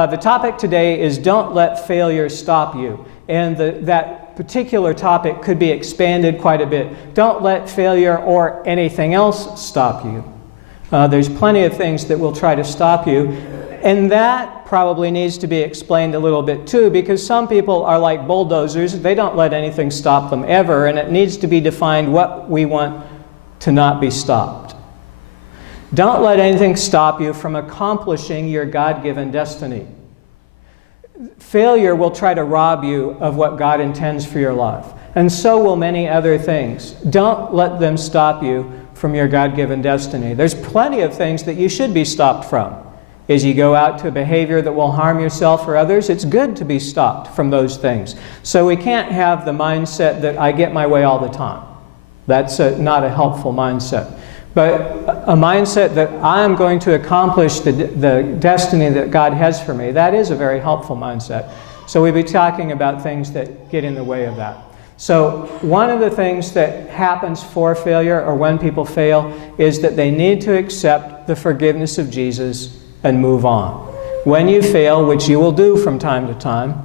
The topic today is don't let failure stop you. And that particular topic could be expanded quite a bit. Don't let failure or anything else stop you. There's plenty of things that will try to stop you. And that probably needs to be explained a little bit too, because some people are like bulldozers. They don't let anything stop them ever, and it needs to be defined what we want to not be stopped. Don't let anything stop you from accomplishing your God-given destiny. Failure will try to rob you of what God intends for your life, and so will many other things. Don't let them stop you from your God-given destiny. There's plenty of things that you should be stopped from. As you go out to a behavior that will harm yourself or others, it's good to be stopped from those things. So we can't have the mindset that I get my way all the time. That's not a helpful mindset. But a mindset that I'm going to accomplish the destiny that God has for me, that is a very helpful mindset. So we'll be talking about things that get in the way of that. So one of the things that happens for failure, or when people fail, is that they need to accept the forgiveness of Jesus and move on. When you fail, which you will do from time to time,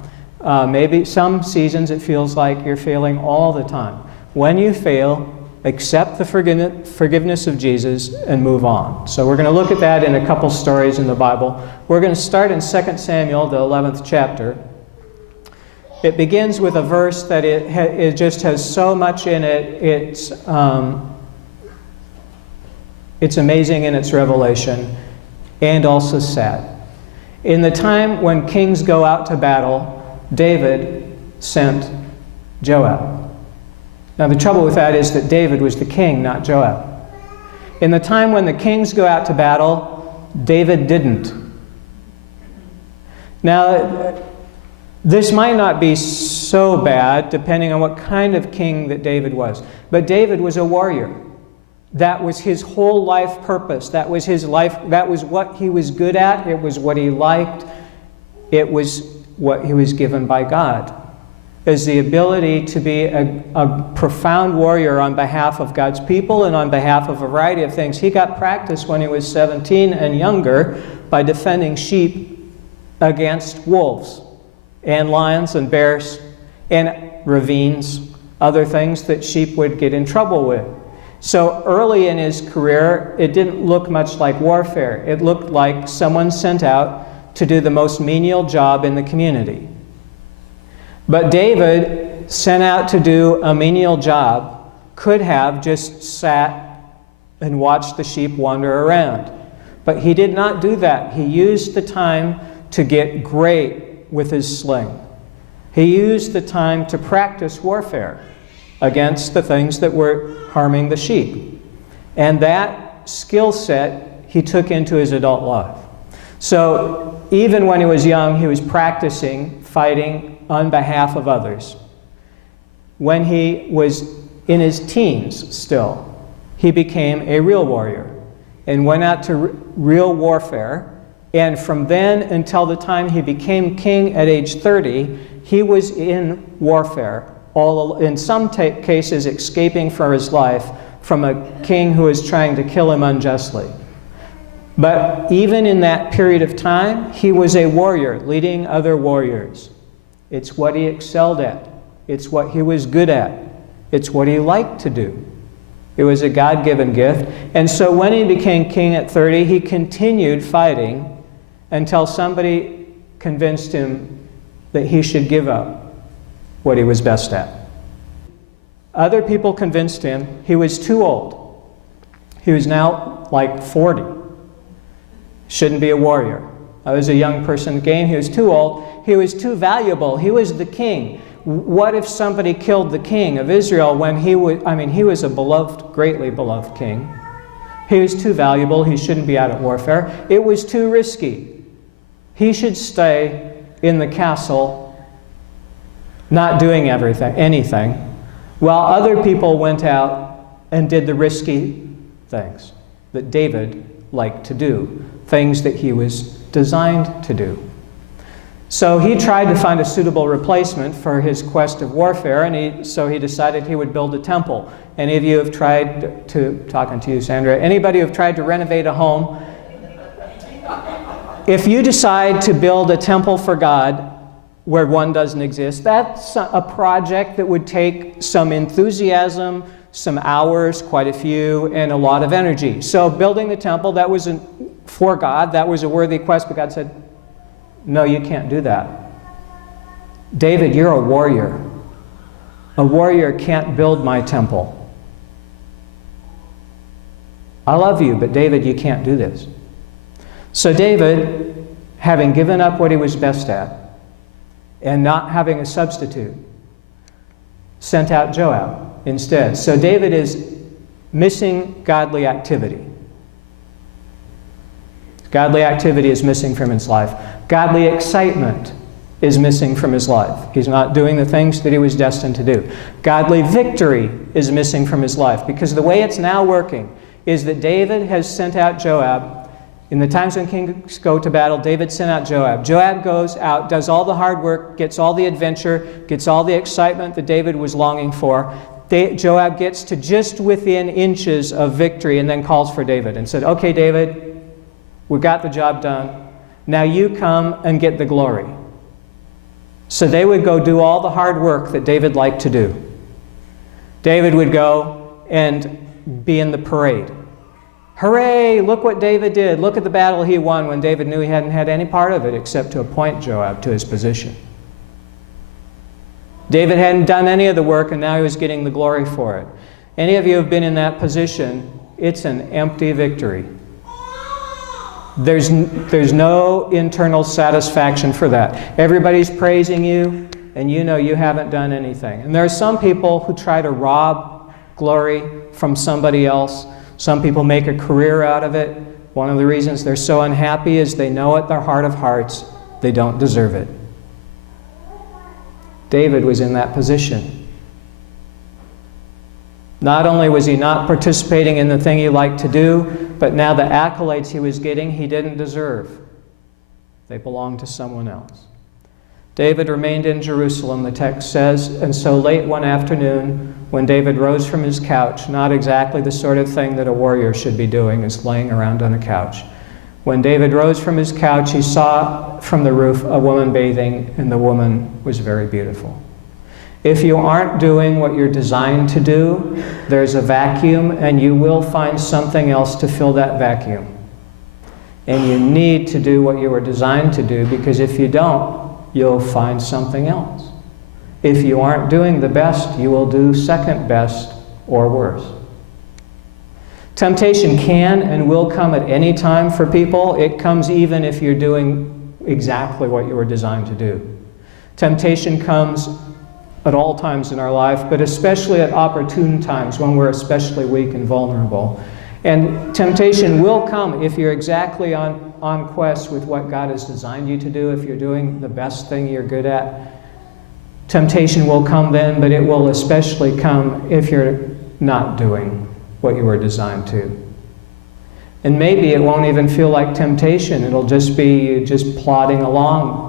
maybe some seasons it feels like you're failing all the time. When you fail, accept the forgiveness of Jesus and move on. So we're going to look at that in a couple stories in the Bible. We're going to start in 2 Samuel, the 11th chapter. It begins with a verse that it just has so much in it. It's amazing in its revelation and also sad. In the time when kings go out to battle, David sent Joab. Now the trouble with that is that David was the king, not Joab. In the time when the kings go out to battle, David didn't. Now, this might not be so bad, depending on what kind of king that David was. But David was a warrior. That was his whole life purpose. That was his life. That was what he was good at. It was what he liked. It was what he was given by God. Is the ability to be a profound warrior on behalf of God's people and on behalf of a variety of things. He got practice when he was 17 and younger by defending sheep against wolves and lions and bears and ravines, other things that sheep would get in trouble with. So early in his career, it didn't look much like warfare. It looked like someone sent out to do the most menial job in the community. But David, sent out to do a menial job, could have just sat and watched the sheep wander around. But he did not do that. He used the time to get great with his sling. He used the time to practice warfare against the things that were harming the sheep. And that skill set he took into his adult life. So even when he was young, he was practicing fighting on behalf of others. When he was in his teens still, he became a real warrior and went out to real warfare. And from then until the time he became king at age 30, he was in warfare, in some cases escaping for his life from a king who was trying to kill him unjustly. But even in that period of time, he was a warrior, leading other warriors. It's what he excelled at. It's what he was good at. It's what he liked to do. It was a God-given gift. And so when he became king at 30, he continued fighting until somebody convinced him that he should give up what he was best at. Other people convinced him he was too old. He was now like 40. Shouldn't be a warrior. I was a young person again. He was too old. He was too valuable. He was the king. What if somebody killed the king of Israel when he was a beloved, greatly beloved king. He was too valuable. He shouldn't be out at warfare. It was too risky. He should stay in the castle, not doing anything, while other people went out and did the risky things that David liked to do, things that he was designed to do. So he tried to find a suitable replacement for his quest of warfare, and so he decided he would build a temple. Any of you have talking to you, Sandra, anybody who have tried to renovate a home if you decide to build a temple for God where one doesn't exist, that's a project that would take some enthusiasm, some hours, quite a few, and a lot of energy. So building the temple, that was for God, that was a worthy quest, but God said, no, you can't do that. David, you're a warrior. A warrior can't build my temple. I love you, but David, you can't do this. So David, having given up what he was best at, and not having a substitute, sent out Joab instead. So David is missing godly activity. Godly activity is missing from his life. Godly excitement is missing from his life. He's not doing the things that he was destined to do. Godly victory is missing from his life, because the way it's now working is that David has sent out Joab. In the times when kings go to battle, David sent out Joab. Joab goes out, does all the hard work, gets all the adventure, gets all the excitement that David was longing for. Joab gets to just within inches of victory and then calls for David and said, okay, David, we got the job done. Now you come and get the glory. So they would go do all the hard work that David liked to do. David would go and be in the parade. Hooray, look what David did. Look at the battle he won, when David knew he hadn't had any part of it except to appoint Joab to his position. David hadn't done any of the work, and now he was getting the glory for it. Any of you have been in that position, it's an empty victory. There's no internal satisfaction for that. Everybody's praising you, and you know you haven't done anything. And there are some people who try to rob glory from somebody else. Some people make a career out of it. One of the reasons they're so unhappy is they know at their heart of hearts they don't deserve it. David was in that position. Not only was he not participating in the thing he liked to do, but now the accolades he was getting, he didn't deserve. They belonged to someone else. David remained in Jerusalem, the text says, and so late one afternoon, when David rose from his couch, not exactly the sort of thing that a warrior should be doing, is laying around on a couch. When David rose from his couch, he saw from the roof a woman bathing, and the woman was very beautiful. If you aren't doing what you're designed to do, there's a vacuum, and you will find something else to fill that vacuum. And you need to do what you were designed to do, because if you don't, you'll find something else. If you aren't doing the best, you will do second best or worse. Temptation can and will come at any time for people. It comes even if you're doing exactly what you were designed to do. Temptation comes at all times in our life, but especially at opportune times when we're especially weak and vulnerable. And temptation will come if you're exactly on quest with what God has designed you to do, if you're doing the best thing you're good at. Temptation will come then, but it will especially come if you're not doing what you were designed to. And maybe it won't even feel like temptation. It'll just be you just plodding along,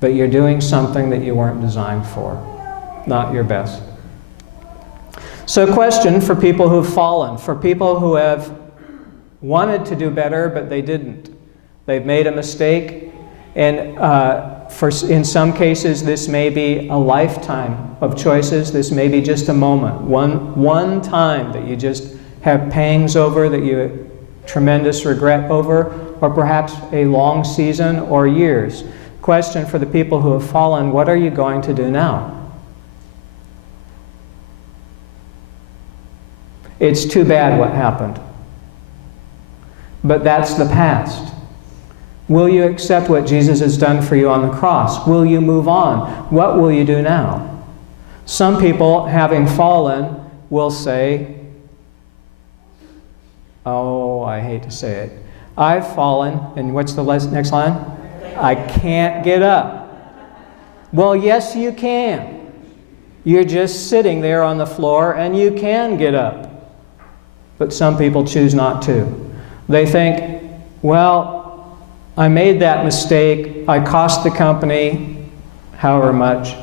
but you're doing something that you weren't designed for, not your best. So a question for people who've fallen, for people who have wanted to do better, but they didn't. They've made a mistake, and in some cases this may be a lifetime of choices. This may be just a moment, one time that you just have pangs over, that you have tremendous regret over, or perhaps a long season or years. Question for the people who have fallen, what are you going to do now? It's too bad what happened. But that's the past. Will you accept what Jesus has done for you on the cross? Will you move on? What will you do now? Some people, having fallen, will say, oh, I hate to say it, I've fallen, and what's the next line? I can't get up. Well, yes, you can. You're just sitting there on the floor, and you can get up. But some people choose not to. They think, well, I made that mistake. I cost the company however much.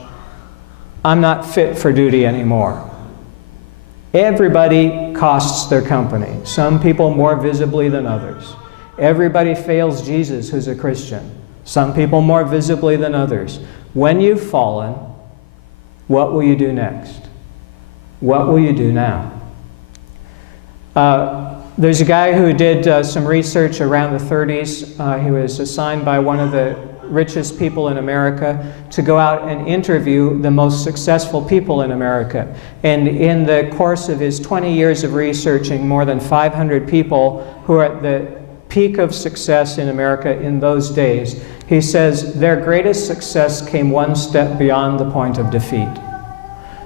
I'm not fit for duty anymore. Everybody costs their company. Some people more visibly than others. Everybody fails Jesus who's a Christian. Some people more visibly than others. When you've fallen, what will you do next? What will you do now? There's a guy who did some research around the 30s. He was assigned by one of the richest people in America to go out and interview the most successful people in America. And in the course of his 20 years of researching more than 500 people who are at the peak of success in America in those days, he says their greatest success came one step beyond the point of defeat.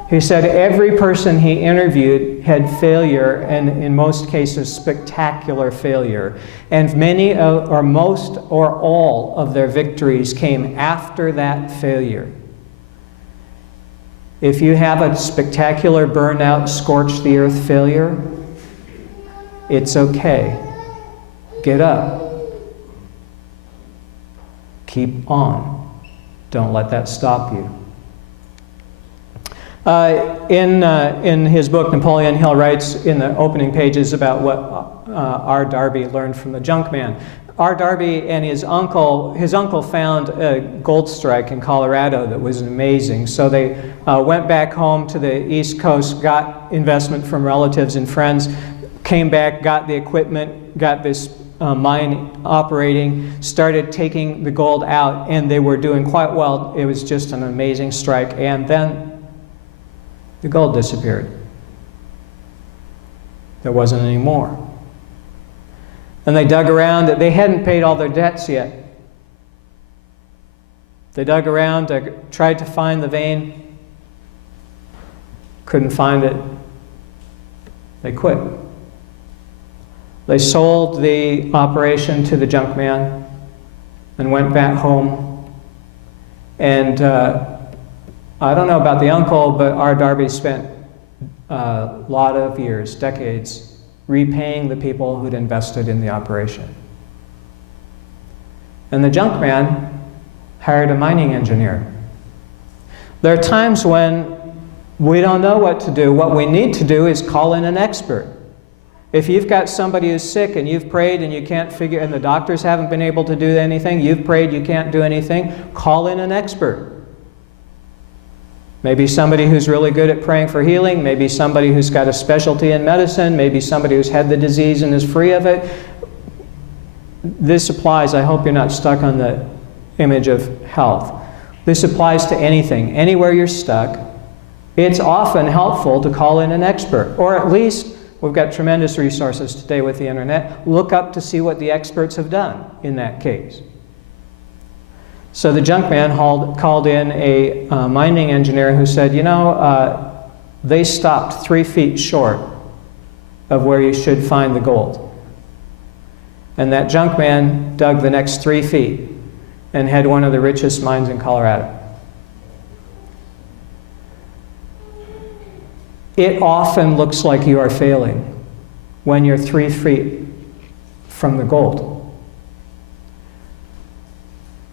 He said every person he interviewed had failure, and in most cases spectacular failure. And many or most or all of their victories came after that failure. If you have a spectacular burnout, scorched the earth failure, it's okay. Get up. Keep on. Don't let that stop you. In his book, Napoleon Hill writes in the opening pages about what R. Darby learned from the junk man. R. Darby and his uncle found a gold strike in Colorado that was amazing. So they went back home to the East Coast, got investment from relatives and friends, came back, got the equipment, got this mine operating, started taking the gold out, and they were doing quite well. It was just an amazing strike. And then the gold disappeared. There wasn't any more. And they dug around. They hadn't paid all their debts yet. They dug around, tried to find the vein. Couldn't find it. They quit. They sold the operation to the junk man and went back home. And I don't know about the uncle, but R. Darby spent a lot of years, decades, repaying the people who'd invested in the operation. And the junk man hired a mining engineer. There are times when we don't know what to do. What we need to do is call in an expert. If you've got somebody who's sick and you've prayed and you can't figure, and the doctors haven't been able to do anything, you've prayed, you can't do anything, call in an expert. Maybe somebody who's really good at praying for healing, maybe somebody who's got a specialty in medicine, maybe somebody who's had the disease and is free of it. This applies, I hope you're not stuck on the image of health. This applies to anything. Anywhere you're stuck, it's often helpful to call in an expert. Or at least, we've got tremendous resources today with the internet, look up to see what the experts have done in that case. So the junk man called in a mining engineer who said, you know, they stopped 3 feet short of where you should find the gold. And that junk man dug the next 3 feet and had one of the richest mines in Colorado. It often looks like you are failing when you're 3 feet from the gold.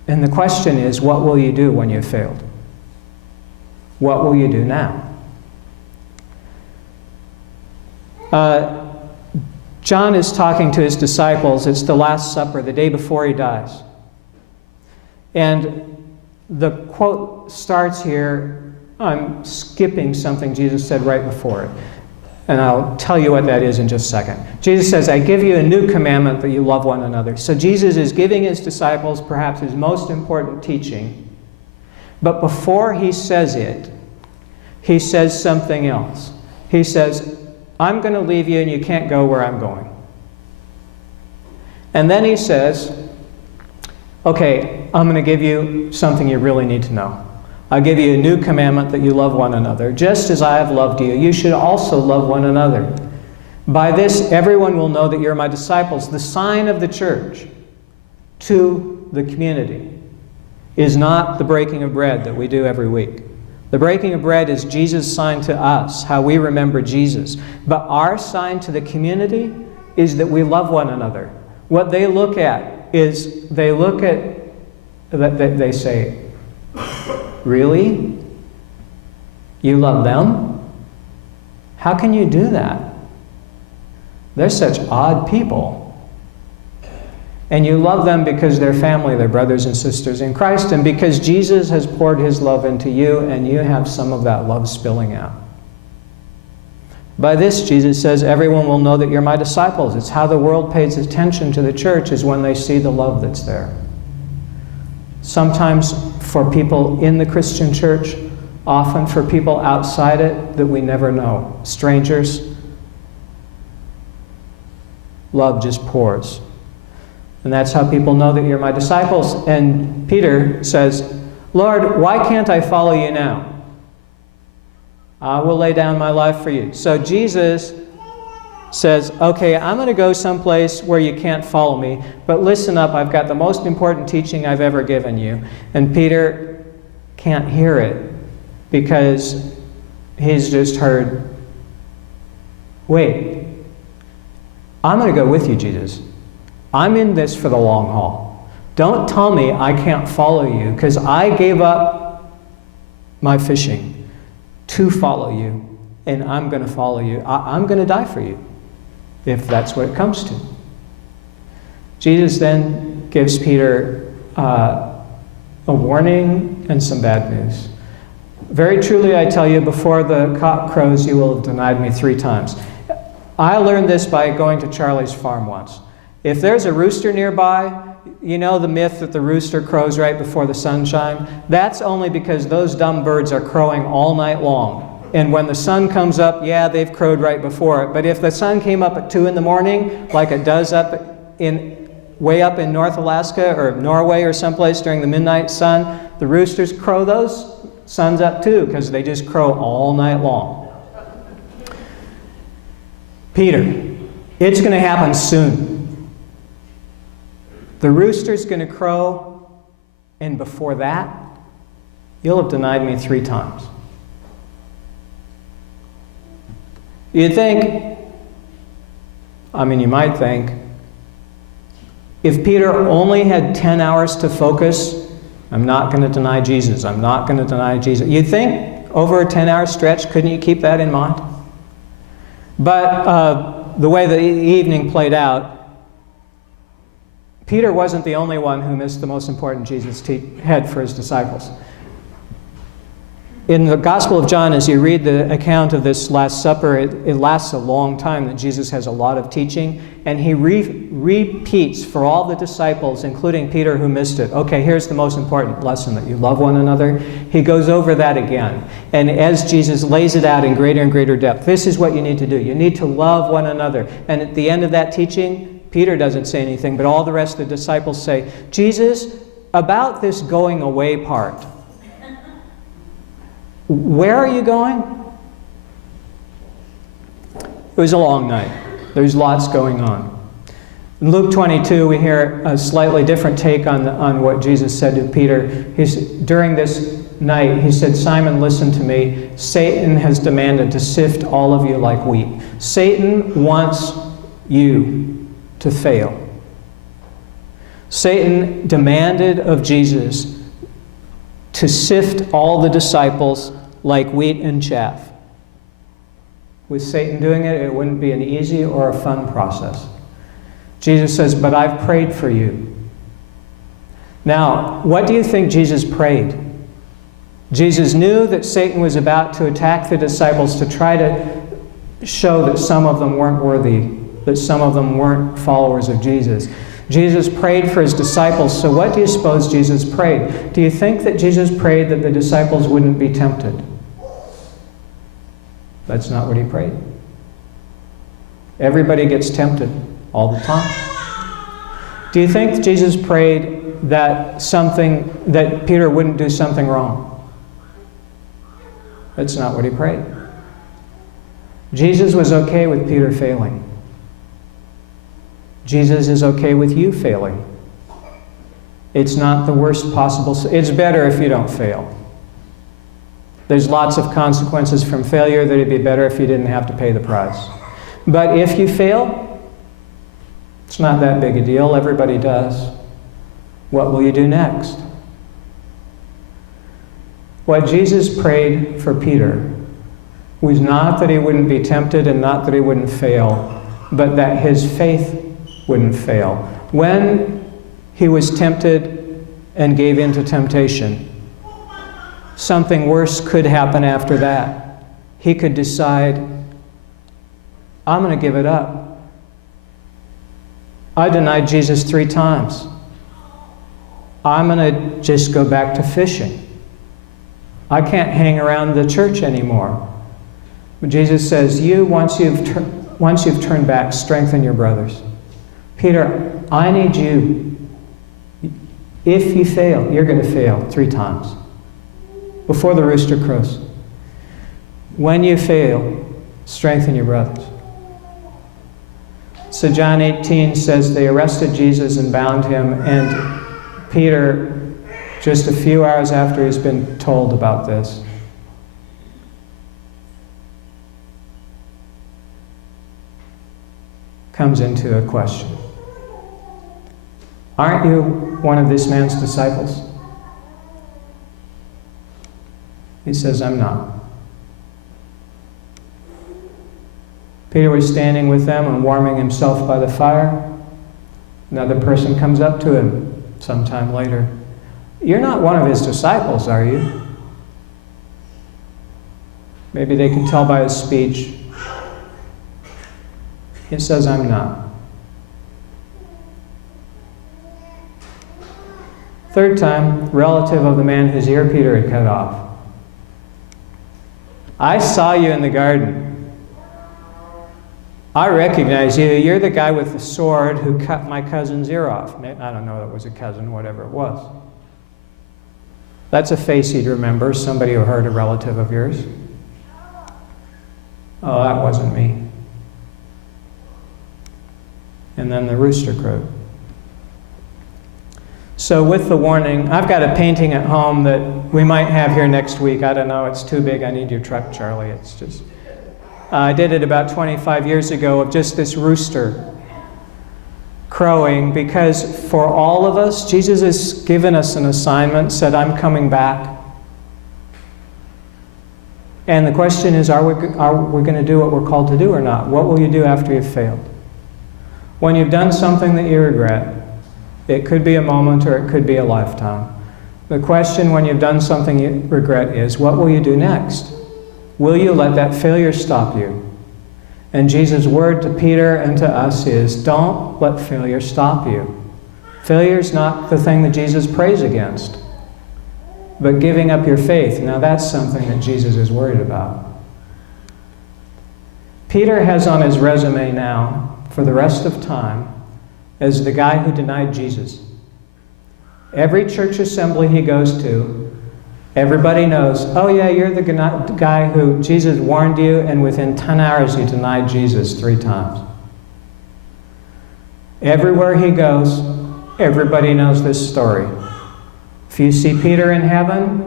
And the question is, what will you do when you've failed? What will you do now? John is talking to his disciples. It's the Last Supper, the day before he dies. And the quote starts here. I'm skipping something Jesus said right before it. And I'll tell you what that is in just a second. Jesus says, I give you a new commandment, that you love one another. So Jesus is giving his disciples perhaps his most important teaching. But before he says it, he says something else. He says, I'm going to leave you and you can't go where I'm going. And then he says, okay, I'm going to give you something you really need to know. I'll give you a new commandment, that you love one another. Just as I have loved you, you should also love one another. By this, everyone will know that you're my disciples. The sign of the church to the community is not the breaking of bread that we do every week. The breaking of bread is Jesus' sign to us, how we remember Jesus. But our sign to the community is that we love one another. What they look at is, they say, really? You love them? How can you do that? They're such odd people. And you love them because they're family, they're brothers and sisters in Christ, and because Jesus has poured his love into you, and you have some of that love spilling out. By this, Jesus says, everyone will know that you're my disciples. It's how the world pays attention to the church, is when they see the love that's there. Sometimes for people in the Christian church, often for people outside it that we never know, strangers, love just pours. And that's how people know that you're my disciples. And Peter says, Lord, why can't I follow you now? I will lay down my life for you. So Jesus says, okay, I'm going to go someplace where you can't follow me, but listen up, I've got the most important teaching I've ever given you. And Peter can't hear it because he's just heard, wait, I'm going to go with you, Jesus. I'm in this for the long haul. Don't tell me I can't follow you, because I gave up my fishing to follow you, and I'm going to follow you. I'm going to die for you, if that's what it comes to. Jesus then gives Peter a warning and some bad news. Very truly I tell you, before the cock crows, you will have denied me 3 times. I learned this by going to Charlie's farm once. If there's a rooster nearby, you know the myth that the rooster crows right before the sunshine? That's only because those dumb birds are crowing all night long. And when the sun comes up, yeah, they've crowed right before it. But if the sun came up at 2 in the morning, like it does way up in North Alaska or Norway or someplace during the midnight sun, the roosters crow those suns up too, because they just crow all night long. Peter, it's going to happen soon. The rooster's going to crow, and before that, you'll have denied me 3 times. You might think, if Peter only had 10 hours to focus, I'm not going to deny Jesus, I'm not going to deny Jesus. You'd think, over a 10-hour stretch, couldn't you keep that in mind? But the way the evening played out, Peter wasn't the only one who missed the most important Jesus had for his disciples. In the Gospel of John, as you read the account of this Last Supper, it lasts a long time that Jesus has a lot of teaching, and he repeats for all the disciples, including Peter who missed it, okay, here's the most important lesson, that you love one another. He goes over that again. And as Jesus lays it out in greater and greater depth, this is what you need to do. You need to love one another. And at the end of that teaching, Peter doesn't say anything, but all the rest of the disciples say, Jesus, about this going away part, where are you going? It was a long night. There's lots going on. In Luke 22, we hear a slightly different take on what Jesus said to Peter. During this night, he said, Simon, listen to me. Satan has demanded to sift all of you like wheat. Satan wants you to fail. Satan demanded of Jesus to sift all the disciples like wheat and chaff. With Satan doing it, it wouldn't be an easy or a fun process. Jesus says, but I've prayed for you. Now, what do you think Jesus prayed? Jesus knew that Satan was about to attack the disciples to try to show that some of them weren't worthy, that some of them weren't followers of Jesus. Jesus prayed for his disciples, so what do you suppose Jesus prayed? Do you think that Jesus prayed that the disciples wouldn't be tempted? That's not what he prayed. Everybody gets tempted all the time. Do you think Jesus prayed that Peter wouldn't do something wrong? That's not what he prayed. Jesus was okay with Peter failing. Jesus is okay with you failing. It's not the worst possible. It's better if you don't fail. There's lots of consequences from failure that it'd be better if you didn't have to pay the price. But if you fail, it's not that big a deal. Everybody does. What will you do next? What Jesus prayed for Peter was not that he wouldn't be tempted and not that he wouldn't fail, but that his faith wouldn't fail. When he was tempted and gave in to temptation. Something worse could happen after that. He could decide, I'm going to give it up. I denied Jesus 3 times. I'm going to just go back to fishing. I can't hang around the church anymore. But Jesus says, once you've turned back, strengthen your brothers. Peter, I need you. If you fail, you're going to fail 3 times. Before the rooster crows. When you fail, strengthen your brothers. So John 18 says they arrested Jesus and bound him, and Peter, just a few hours after he's been told about this, comes into a question. Aren't you one of this man's disciples? He says, I'm not. Peter was standing with them and warming himself by the fire. Another person comes up to him sometime later. You're not one of his disciples, are you? Maybe they can tell by his speech. He says, I'm not. Third time, relative of the man whose ear Peter had cut off. I saw you in the garden. I recognize you. You're the guy with the sword who cut my cousin's ear off. I don't know if it was a cousin, whatever it was. That's a face you'd remember, somebody who hurt a relative of yours. Oh, that wasn't me. And then the rooster crowed. So with the warning, I've got a painting at home that we might have here next week. I don't know, it's too big. I need your truck, Charlie. It's just... I did it about 25 years ago of just this rooster crowing, because for all of us, Jesus has given us an assignment, said, I'm coming back. And the question is, are we going to do what we're called to do or not? What will you do after you've failed? When you've done something that you regret, it could be a moment or it could be a lifetime. The question when you've done something you regret is, what will you do next? Will you let that failure stop you? And Jesus' word to Peter and to us is, don't let failure stop you. Failure is not the thing that Jesus prays against, but giving up your faith. Now that's something that Jesus is worried about. Peter has on his resume now, for the rest of time, as the guy who denied Jesus. Every church assembly he goes to, everybody knows, oh yeah, you're the guy who Jesus warned you, and within 10 hours you denied Jesus 3 times. Everywhere he goes, everybody knows this story. If you see Peter in heaven,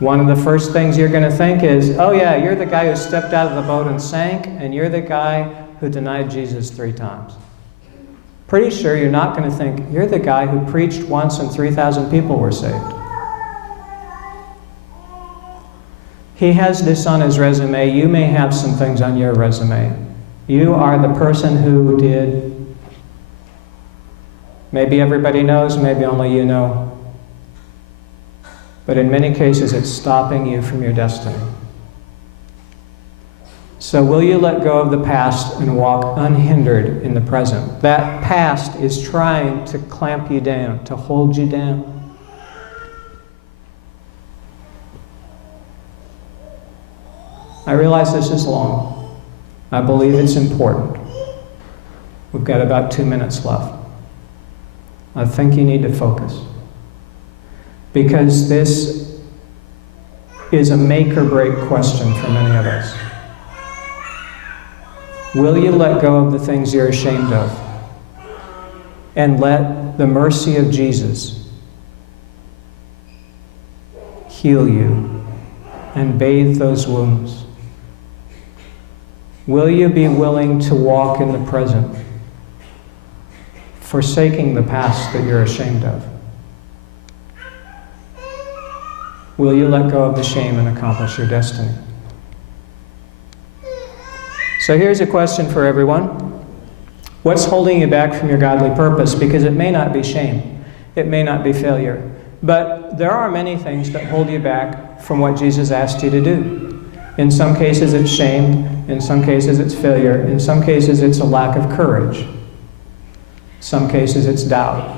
one of the first things you're going to think is, oh yeah, you're the guy who stepped out of the boat and sank, and you're the guy who denied Jesus 3 times. Pretty sure you're not going to think, you're the guy who preached once and 3,000 people were saved. He has this on his resume. You may have some things on your resume. You are the person who did. Maybe everybody knows, maybe only you know. But in many cases, it's stopping you from your destiny. So will you let go of the past and walk unhindered in the present? That past is trying to clamp you down, to hold you down. I realize this is long. I believe it's important. We've got about 2 minutes left. I think you need to focus, because this is a make or break question for many of us. Will you let go of the things you're ashamed of and let the mercy of Jesus heal you and bathe those wounds? Will you be willing to walk in the present, forsaking the past that you're ashamed of? Will you let go of the shame and accomplish your destiny? So here's a question for everyone. What's holding you back from your godly purpose? Because it may not be shame. It may not be failure. But there are many things that hold you back from what Jesus asked you to do. In some cases it's shame. In some cases it's failure. In some cases it's a lack of courage. Some cases it's doubt.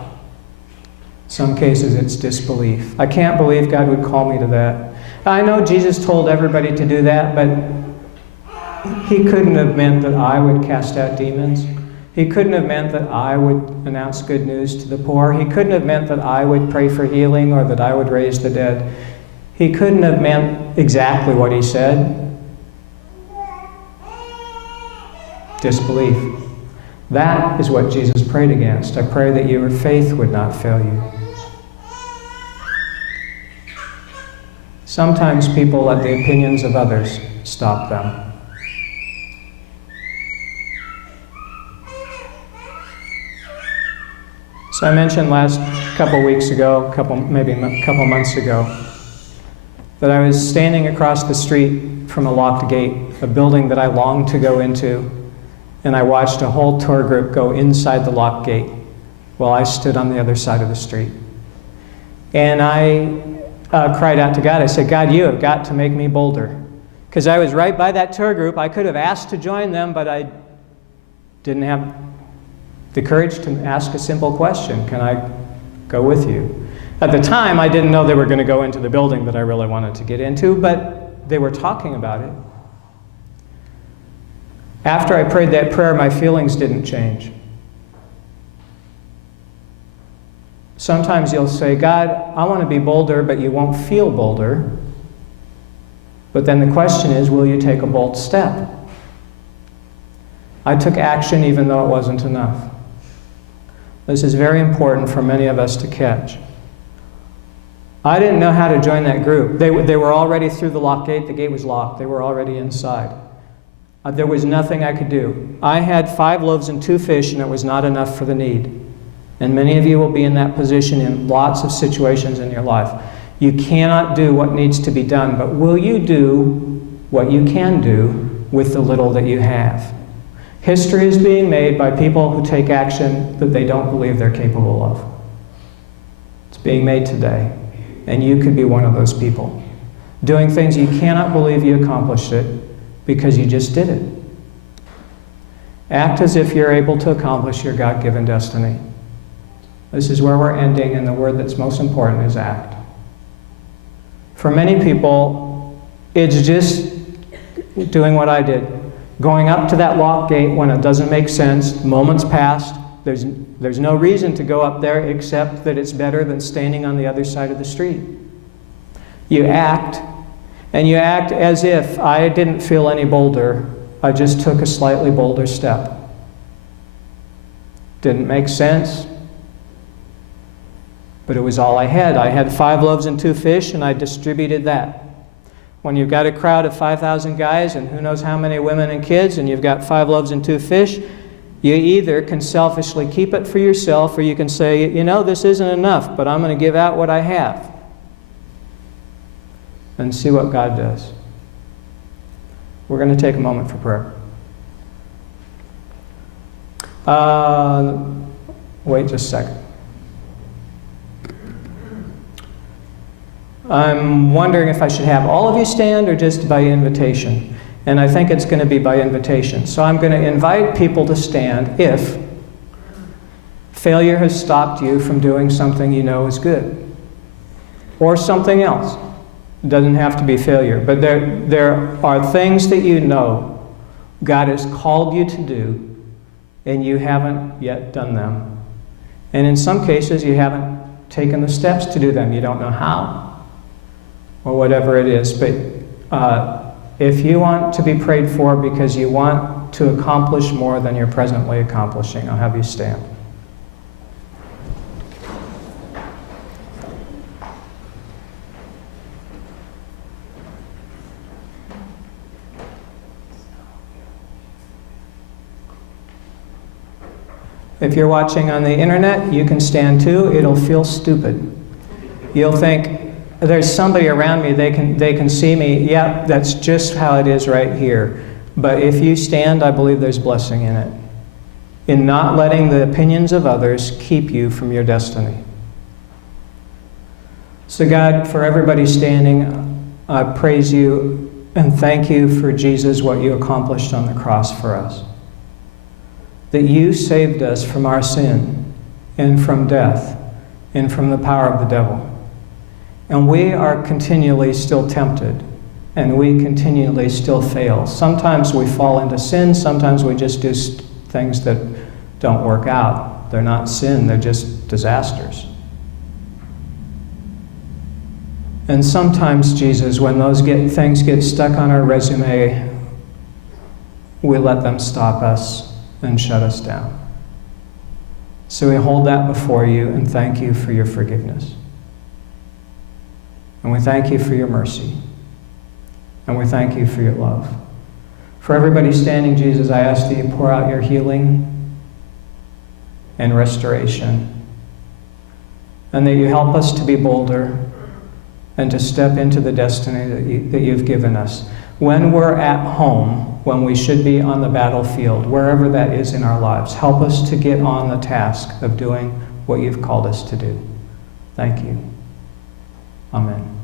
Some cases it's disbelief. I can't believe God would call me to that. I know Jesus told everybody to do that, but he couldn't have meant that I would cast out demons. He couldn't have meant that I would announce good news to the poor. He couldn't have meant that I would pray for healing or that I would raise the dead. He couldn't have meant exactly what he said. Disbelief. That is what Jesus prayed against. I pray that your faith would not fail you. Sometimes people let the opinions of others stop them. So I mentioned last couple weeks ago, maybe a couple months ago, that I was standing across the street from a locked gate, a building that I longed to go into, and I watched a whole tour group go inside the locked gate while I stood on the other side of the street. And I cried out to God. I said, God, you have got to make me bolder. Because I was right by that tour group. I could have asked to join them, but I didn't have the courage to ask a simple question. Can I go with you? At the time, I didn't know they were going to go into the building that I really wanted to get into, but they were talking about it. After I prayed that prayer, my feelings didn't change. Sometimes you'll say, God, I want to be bolder, but you won't feel bolder. But then the question is, will you take a bold step? I took action even though it wasn't enough. This is very important for many of us to catch. I didn't know how to join that group. They were already through the locked gate. The gate was locked. They were already inside. There was nothing I could do. I had 5 loaves and 2 fish, and it was not enough for the need. And many of you will be in that position in lots of situations in your life. You cannot do what needs to be done, but will you do what you can do with the little that you have? History is being made by people who take action that they don't believe they're capable of. It's being made today, and you could be one of those people. Doing things you cannot believe you accomplished it because you just did it. Act as if you're able to accomplish your God-given destiny. This is where we're ending, and the word that's most important is act. For many people, it's just doing what I did. Going up to that locked gate when it doesn't make sense, moments passed, there's no reason to go up there except that it's better than standing on the other side of the street. You act, and you act as if I didn't feel any bolder, I just took a slightly bolder step. Didn't make sense, but it was all I had. I had 5 loaves and 2 fish, and I distributed that. When you've got a crowd of 5,000 guys and who knows how many women and kids, and you've got 5 loaves and 2 fish, you either can selfishly keep it for yourself, or you can say, you know, this isn't enough, but I'm going to give out what I have. And see what God does. We're going to take a moment for prayer. Wait just a second. I'm wondering if I should have all of you stand or just by invitation. And I think it's going to be by invitation. So I'm going to invite people to stand if failure has stopped you from doing something you know is good. Or something else. It doesn't have to be failure. But there are things that you know God has called you to do, and you haven't yet done them. And in some cases, you haven't taken the steps to do them. You don't know how, or whatever it is. But if you want to be prayed for because you want to accomplish more than you're presently accomplishing, I'll have you stand. If you're watching on the internet, you can stand too. It'll feel stupid. You'll think, there's somebody around me, they can see me. Yep, that's just how it is right here. But if you stand, I believe there's blessing in it. In not letting the opinions of others keep you from your destiny. So God, for everybody standing, I praise you and thank you for Jesus, what you accomplished on the cross for us. That you saved us from our sin and from death and from the power of the devil. And we are continually still tempted, and we continually still fail. Sometimes we fall into sin, sometimes we just do things that don't work out. They're not sin, they're just disasters. And sometimes, Jesus, when those things get stuck on our resume, we let them stop us and shut us down. So we hold that before you and thank you for your forgiveness. And we thank you for your mercy. And we thank you for your love. For everybody standing, Jesus, I ask that you pour out your healing and restoration. And that you help us to be bolder and to step into the destiny that you've given us. When we're at home, when we should be on the battlefield, wherever that is in our lives, help us to get on the task of doing what you've called us to do. Thank you. Amen.